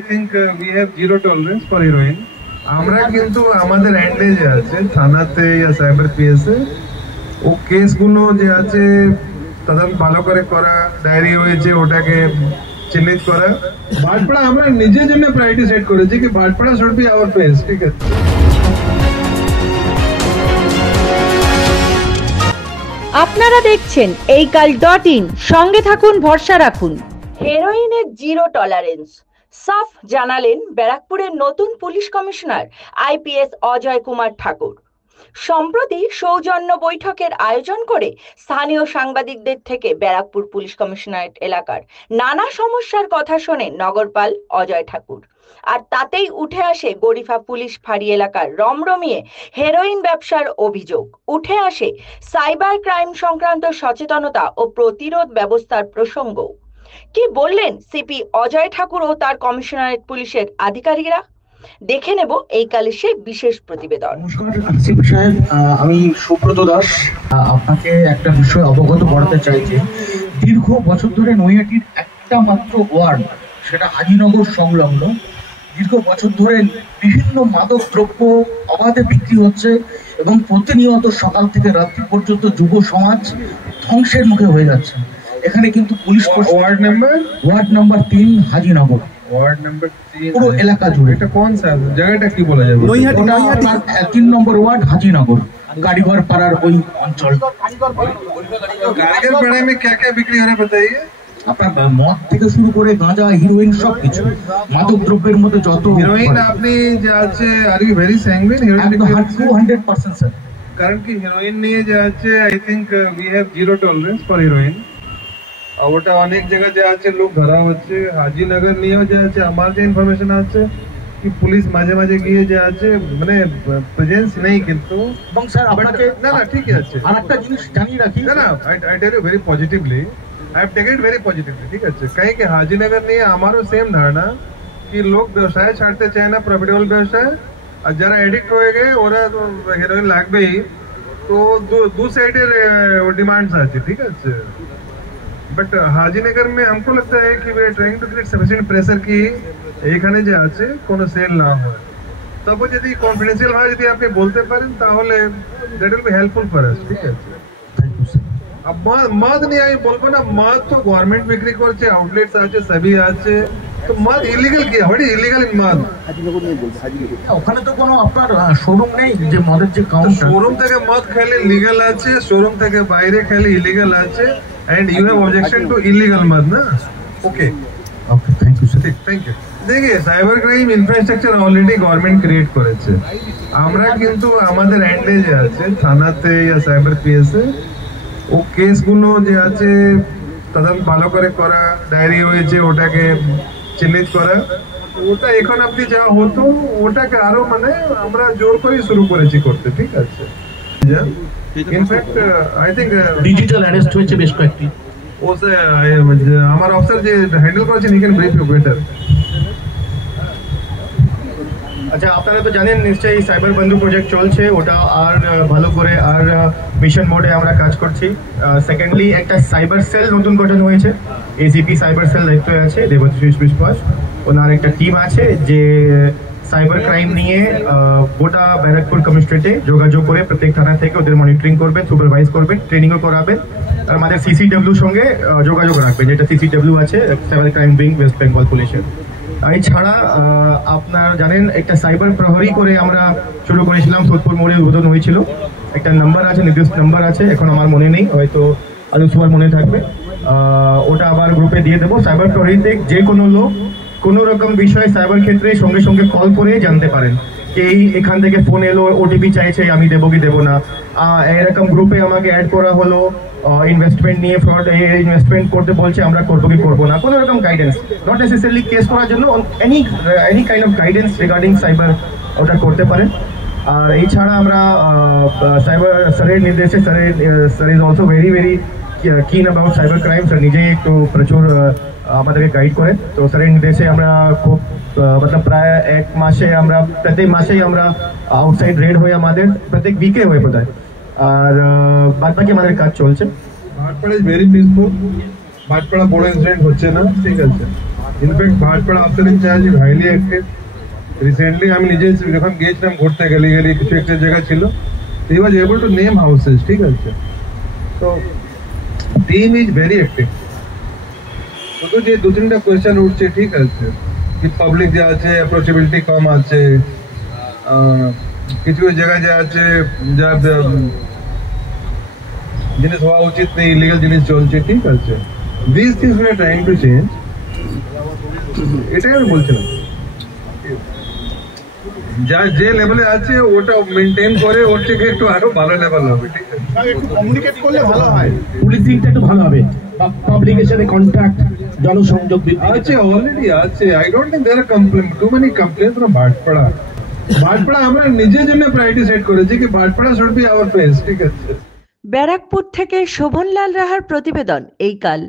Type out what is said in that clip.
I think we have zero tolerance for heroin. আমরা কিন্তু আমাদের এন্ডে যে আছে থানাতে या সাইবার পিএসে ও কেসগুলো যে আছে তদন্ত ভালো করে করা, ডায়েরি হয়েছে ওটাকে চিহ্নিত করা। ভাটপাড়া আমরা নিজের জন্য প্রায়োরিটি সেট করেছি কি Bhatpara should be hour place, ঠিক আছে। আপনারা দেখছেন এইকাল.in, সঙ্গে থাকুন, ভরসা রাখুন। হেরোইনের জিরো টলারেন্স সাফ জানালেন ব্যারাকপুরের নতুন police commissioner IPS Ajay Kumar Thakur. সম্প্রতি সৌজন্য বৈঠকের আয়োজন করে স্থানীয় সাংবাদিকদের থেকে ব্যারাকপুর পুলিশ কমিশনারেট এলাকার নানা সমস্যার কথা শোনেন নগরপাল অজয় ঠাকুর। আর তাতেই উঠে আসে গরিফা পুলিশ ফাঁড়ি এলাকার রমরমিয়ে হেরোইন ব্যবসার অভিযোগ। উঠে আসে সাইবার ক্রাইম সংক্রান্ত সচেতনতা ও প্রতিরোধ ব্যবস্থার প্রসঙ্গ। কি বললেন সিপি অজয় ঠাকুর ও তার কমিশনারেট পুলিশের আধিকারিকরা? দেখে নেব এই কালের সেই বিশেষ প্রতিবেদন। নমস্কার সিপি সাহেব, আমি সুব্রত দাস। আপনাকে একটা বিষয় অবগত করাতে চাই যে দীর্ঘ বছর ধরে নৈহাটির একটা মাত্র ওয়ার্ড, সেটা হাজিনগর সংলগ্ন, দীর্ঘ বছর ধরে বিভিন্ন মাদক দ্রব্য অবাধে বিক্রি হচ্ছে এবং প্রতিনিয়ত সকাল থেকে রাত্রি পর্যন্ত যুব সমাজ ধ্বংসের মুখে হয়ে যাচ্ছে। এখানে কিন্তু police ward number 3 Hajinagar, ward number 3 পুরো এলাকা জুড়ে। এটা কোন জায়গাটা কি বলা যাবে? নৈহাটি 3 নম্বর ওয়ার্ড হাজিনগর, কারিগর পাড়ার ওই অঞ্চল। কারিগর পাড়ায় में क्या-क्या बिक्री हो रहा है बताइए? আপনার মদ থেকে শুরু করে গাঁজা, হিরোইন, সবকিছু মাদক দ্রব্যের মধ্যে যত হিরোইন আপনি যে আছে, are you very sanguine heroin? 200% sir. কারণ কি হিরোইন নিয়ে যে আছে I think we have zero tolerance for heroin. ওটা অনেক জায়গায় যে আছে লোক ধরা হচ্ছে। হাজিনগর নিয়েও যে আছে আমার যে ইনফরমেশন আছে কি পুলিশ মাঝে মাঝে গিয়ে যে আছে মানে প্রেজেন্স নেই কিন্তু। এবং স্যার আপনাকে না ঠিক আছে আরেকটা জিনিস জানিয়ে রাখি। না I tell you very positively, I have taken it very positively, ठीक है। कहीं के हाजीनगर नहीं हमारो सेम धारणा कि लोग व्यवसाय छाड़ते चाहे ना प्रॉफिटेबल व्यवसाय, और जरा एडिक्ट हो गए ओरा तो हिरोइन लागবে ही, तो दो साइडे डिमांड्स आती, ठीक है। बट हाजीनगर में हमको लगता है कि we are trying to create sufficient pressure कि এখানে যে আছে কোনো সেল না হয়। তবে যদি কনফিডেন্সিয়াল ভাবে যদি আপনি বলতে পারেন তাহলে that will be helpful for us, ঠিক আছে। अब मद नहीं आई बोलबो ना, मद तो गवर्नमेंट बिक्री करছে, आउटलेट्स আছে, সবই আছে, তো মদ ইলিগাল কি? হোয়াট ইজ ইলিগাল ইন মদ? ওখানে তো কোনো আপনার শোরুম নেই যে মদের যে কাউন্টার। শোরুম থেকে মদ খেলে লিগ্যাল আছে, শোরুম থেকে বাইরে খেলে ইলিগাল আছে, and you have objection to illegal মদ না? Okay thank you sir. Thank you. দেখে cyber crime infrastructure already government create করেছে। আমরা কিন্তু আমাদের এন্ডে যে আছে থানাতে या সাইবার পিএসে ও কেসগুলো যে আছে তদন্ত ভালো করে করা, ডায়েরি হয়েছে ওটাকে চিহ্নিত করা, ওটা এখন আপনি যা হতো ওটাকে আরো মানে আমরা জোর করে শুরু করেছি করতে, ঠিক আছে। In fact I think digital arrest হয়েছে বেশ কয়েকটি। ও আমার অফিসার যে হ্যান্ডেল করেছেন he can brief you better. আচ্ছা, আপনারা তো জানেন নিশ্চয়ই সাইবার বন্ধু প্রজেক্ট চলছে, ওটা আর ভালো করে আর মিশন মোডে আমরা কাজ করছি। সেকেন্ডলি একটা সাইবার সেল নতুন গঠন হয়েছে, এসিপি সাইবার সেল দায়িত্বে আছে দেবশ্রী বিশ্বাস। ওনার একটা টিম আছে যে সাইবার ক্রাইম নিয়ে গোটা ব্যারাকপুর কমিশনারেটে যোগাযোগ করে প্রত্যেক থানা থেকে ওদের মনিটরিং করবেন, সুপারভাইজ করবেন, ট্রেনিংও করাবেন। আর আমাদের সিসিডব্লিউ সঙ্গে যোগাযোগ রাখবেন, যেটা সিসিডব্লিউ আছে cyber crime wing West Bengal পুলিশের। এছাড়া আপনারা জানেন একটা সাইবার প্রহরী করে আমরা শুরু করেছিলাম, সোদপুর মোড়ে উদ্বোধন হয়েছিল। একটা নাম্বার আছে, নির্দিষ্ট নাম্বার আছে, এখন আমার মনে নেই, হয়তো আরো সবার মনে থাকবে। ওটা আবার গ্রুপে দিয়ে দেবো। সাইবার প্রহরীতে যে কোনো লোক কোনো রকম বিষয় সাইবার ক্ষেত্রে সঙ্গে সঙ্গে কল করে জানতে পারেন যে এখান থেকে ফোন এলো, ওটিপি চাইছে, আমি দেবো কি দেবো না, এরকম গ্রুপে আমাকে অ্যাড করা হলো, ইনভেস্টমেন্ট নিয়ে ফ্রড ইনভেস্টমেন্ট করতে বলছে, আমরা করবো কি করবো না, কোনো রকম গাইডেন্স, নট নেসেসারিলি কেস করার জন্য, any kind of guidance regarding cyber ওটা করতে পারেন। আর এছাড়া আমরা সাইবার স্যারের নির্দেশে স্যার ইজ অলসো ভেরি কিন অ্যাবাউট সাইবার ক্রাইম। স্যার নিজেই একটু প্রচুর আমাদেরকে গাইড করেন। তো স্যারের নির্দেশে আমরা খুব मतलब প্রায় এক মাসে আমরা প্রত্যেক মাসেই আমরা আউটসাইড রেড হয়ে আমাদের প্রত্যেক উইকে হয়ে বোধ হয়। আর বাদ বাকি আমাদের কাজ চলছে। Bhatpara is very peaceful. Bhatpara বড় ইনসিডেন্ট হচ্ছে না, ঠিক আছে। In fact Bhatpara after incharge is highly active. Recently আমি নিজে যখন গিয়েছিলাম ঘুরতে, গেলি কিছু একটা জায়গা ছিল, he was able to name houses, ঠিক আছে। তো টিম ইজ ভেরি অ্যাক্টিভ। শুধু যে দু তিনটা কোয়েশ্চেন উঠছে, ঠিক আছে, কি পাবলিক যে আছে অ্যাপ্রোচেবিলিটি কম আছে, কিছু জায়গায় যে আছে যা জিনিস হওয়া উচিত নেই, ইলিগাল জিনিস চলছে, ঠিক আছে। This things we are trying to change, এটাই আমি বলছিলাম। যা যে লেভেলে আছে ওটা মেনটেন করে ওর থেকে একটু আরো ভালো লেভেল হবে, ঠিক আছে। একটু কমিউনিকেট করলে ভালো হয়, পুলিশিংটা একটু ভালো হবে, পাবলিকের সাথে কন্ট্যাক্ট, জনসংযোগ আছে, অলরেডি আছে। I don't think there are too many complaints from Bhatpara. Bhatpara আমরা নিজের জন্য প্রায়োরিটি সেট করেছি কি Bhatpara should be our face, ঠিক আছে। ব্যারাকপুর থেকে শোভনলাল রাহার প্রতিবেদন এই কাল।